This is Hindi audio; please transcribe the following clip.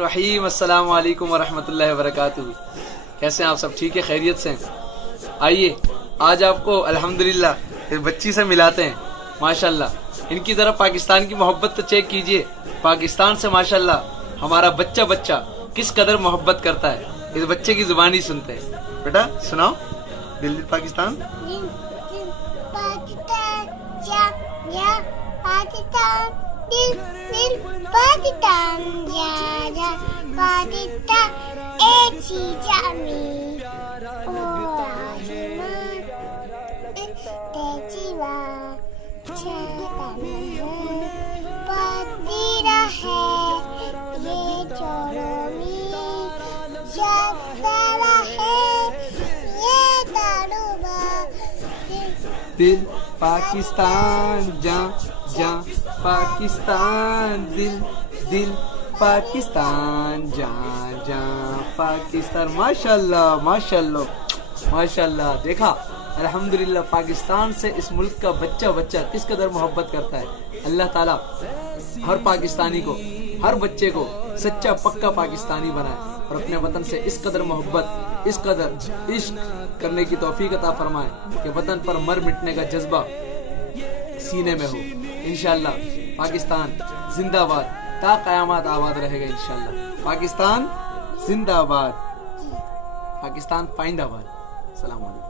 रहीम अस्सलाम वालेकुम वरहमतुल्लाहि वबरकातुहू। कैसे हैं आप सब? ठीक है, खैरियत से हैं? आइए आज आपको अल्हम्दुलिल्लाह इस बच्ची से मिलाते हैं। माशाल्लाह इनकी जरा पाकिस्तान की मोहब्बत तो चेक कीजिए। पाकिस्तान से माशाल्लाह हमारा बच्चा बच्चा किस कदर मोहब्बत करता है। इस बच्चे की जुबानी सुनते हैं। बेटा सुनाओ, दिल दिल पाकिस्तान। दिल दिल पाकिस्तान जा जा पाकिस्तान एक ही जामी ओ आसमान तेजीवा चेतन पाती रहे ये चोरोमी जाता रहे ये तारुबा दिल पाकिस्तान जा जा पाकिस्तान, दिल दिल पाकिस्तान जा जा पाकिस्तान। माशाल्लाह माशाल्लाह माशाल्लाह। देखा अल्हम्दुलिल्लाह पाकिस्तान से इस मुल्क का बच्चा बच्चा किस कदर मोहब्बत करता है। अल्लाह ताला हर पाकिस्तानी को, हर बच्चे को सच्चा पक्का पाकिस्तानी बनाए और अपने वतन से इस कदर मोहब्बत, इस कदर इश्क करने की तौफीक अता फरमाए कि वतन पर मर मिटने का जज्बा सीने में हो। इंशाअल्लाह पाकिस्तान जिंदाबाद, ता क़यामत आबाद रहेगा इंशाअल्लाह। पाकिस्तान जिंदाबाद, पाकिस्तान पाइंदाबाद। अस्सलाम वालेकुम।